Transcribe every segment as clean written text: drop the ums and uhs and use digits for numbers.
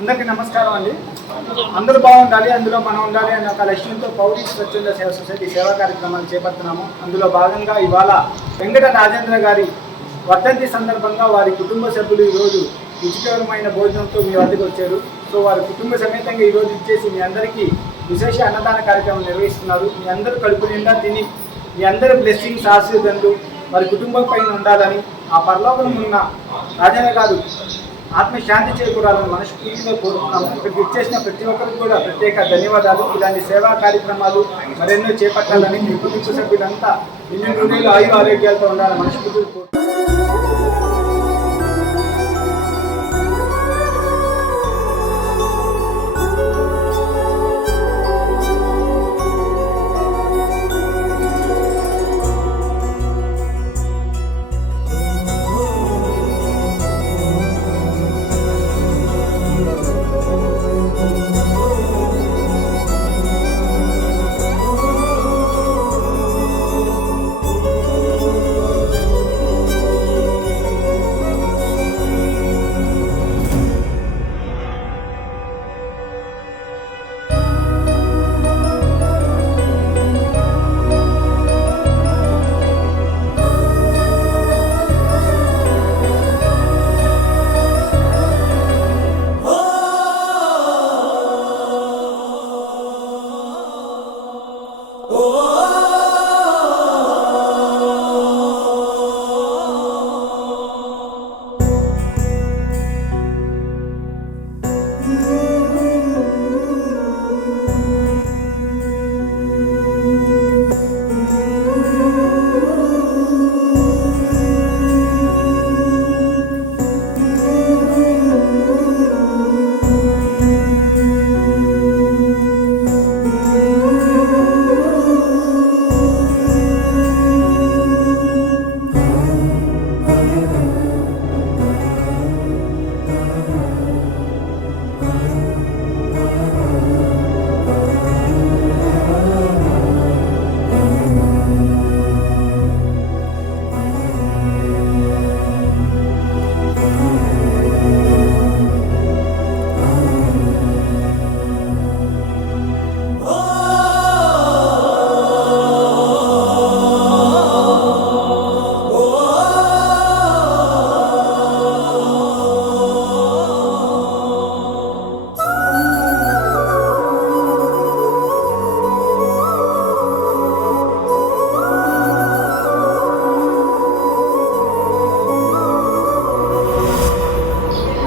అందరికీ నమస్కారం అండి. అందరూ బాగుండాలి, అందులో మనం ఉండాలి అనే ఒక లక్ష్యంతో పౌరి స్వచ్ఛంద సేవా సొసైటీ సేవా కార్యక్రమాలు చేపడుతున్నాము. అందులో భాగంగా ఇవాళ వెంకట రాజేంద్ర గారి వర్ధంతి సందర్భంగా వారి కుటుంబ సభ్యులు ఈరోజు రుచికరమైన భోజనంతో మీ వద్దకు వచ్చారు. సో వారి కుటుంబ సమేతంగా ఈరోజు ఇచ్చేసి మీ అందరికీ విశేష అన్నదాన కార్యక్రమం నిర్వహిస్తున్నారు. మీ అందరూ కడుపు నిండా తిని మీ అందరి బ్లెస్సింగ్స్ ఆశీర్వాదాలు వారి కుటుంబం పైన ఉండాలని, ఆ పరలోకంలో ఉన్న రాజేంద్ర గారు ఆత్మశాంతి చేకూరాలని మనస్ఫూర్తిగా కోరుతున్నాము. ఇక్కడికి ఇచ్చేసిన ప్రతి ఒక్కరికి కూడా ప్రత్యేక ధన్యవాదాలు. ఇలాంటి సేవా కార్యక్రమాలు మరెన్నో చేపట్టాలని మీ కుటుంబ సభ్యులంతా ఇన్ని నూనెలు ఆయుర ఆరోగ్యాలతో ఉండాలని మనస్ఫూర్తిగా కోరుతున్నాము.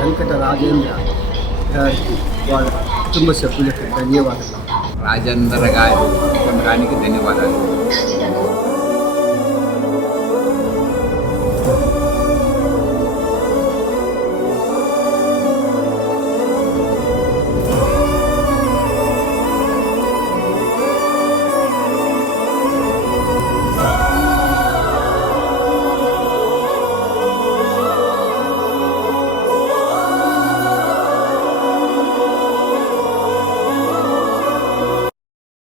వెంకట రాజేంద్ర గారికి వాళ్ళ కుటుంబ సభ్యులకు ధన్యవాదాలు. రాజేంద్ర గారి కుటుంబానికి ధన్యవాదాలు.